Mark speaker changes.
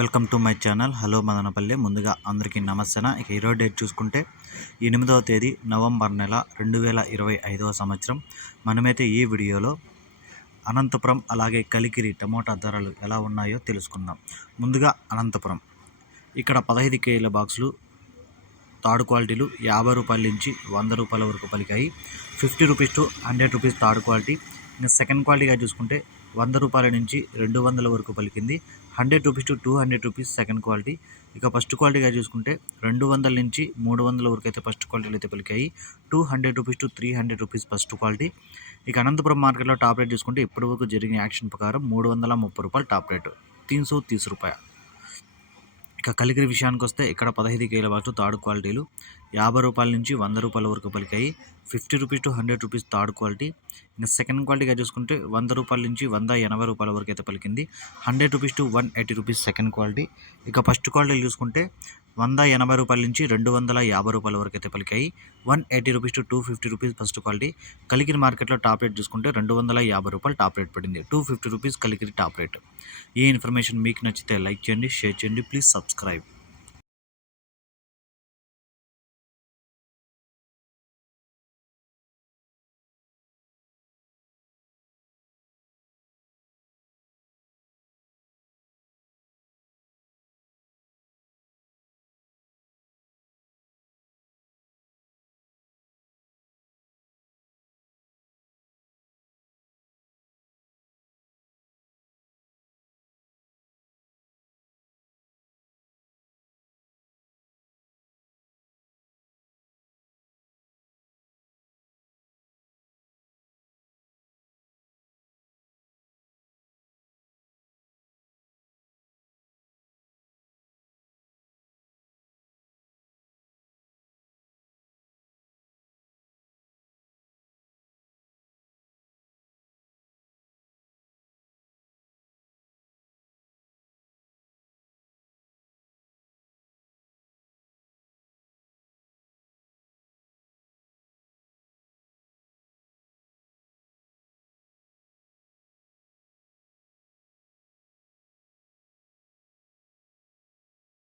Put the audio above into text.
Speaker 1: Welcome to my channel. Hello Madanapalle. ముందుగా అందరికీ నమస్తే ఇక ఈరోజు డేట్ చూసుకుంటే ఎనిమిదవ తేదీ నవంబర్ నెల రెండు వేల ఇరవై ఐదవ సంవత్సరం. మనమైతే ఈ వీడియోలో అనంతపురం అలాగే కలికిరి టమోటా ధరలు ఎలా ఉన్నాయో తెలుసుకుందాం. ముందుగా అనంతపురం. ఇక్కడ పదహైదు కేజీల బాక్సులు థర్డ్ క్వాలిటీలు యాభై రూపాయల నుంచి వంద రూపాయల వరకు పలికాయి. Fifty rupees to hundred rupees third quality. ఇంకా సెకండ్ క్వాలిటీగా చూసుకుంటే వంద రూపాయల నుంచి రెండు వందల వరకు పలికింది. Hundred rupees to two hundred rupees second quality. ఇక ఫస్ట్ క్వాలిటీగా చూసుకుంటే రెండు వందల నుంచి మూడు వందల వరకు అయితే ఫస్ట్ క్వాలిటీలు అయితే పలికాయి. Two hundred rupees to three hundred rupees first quality. ఇక అనంతపురం మార్కెట్లో టాప్ రేట్ చూసుకుంటే ఇప్పటివరకు జరిగిన యాక్షన్ ప్రకారం మూడు వందల ముప్పై రూపాయలు టాప్ రేటు. తీన్ సో తీస్ రూపాయ. ఇక కలిగిరి విషయానికి వస్తే ఇక్కడ పదహైదు కేల బాటు థర్డ్ క్వాలిటీలు. యాభై రూపాయల నుంచి వంద రూపాయల వరకు పలికాయి. Fifty rupees to hundred rupees third quality. ఇంకా సెకండ్ క్వాలిటీగా చూసుకుంటే వంద రూపాయల నుంచి వంద ఎనభై రూపాయల వరకు అయితే పలికింది. Hundred rupees to one eighty rupees second quality. ఇక ఫస్ట్ క్వాలిటీ చూసుకుంటే వంద ఎనభై రూపాయల నుంచి రెండు వందల యాభై రూపాయల వరకు అయితే పలికాయి. One eighty rupees to two fifty rupees first quality. Kalikiri మార్కెట్లో టాప్ రేట్ చూసుకుంటే రెండు వందల యాభై రూపాయలు టాప్ రేట్ పడింది. Two fifty rupees Kalikiri top rate. ఈ ఇన్ఫర్మేషన్ మీకు నచ్చితే లైక్ చేయండి షేర్ చేయండి ప్లీజ్ సబ్స్క్రైబ్.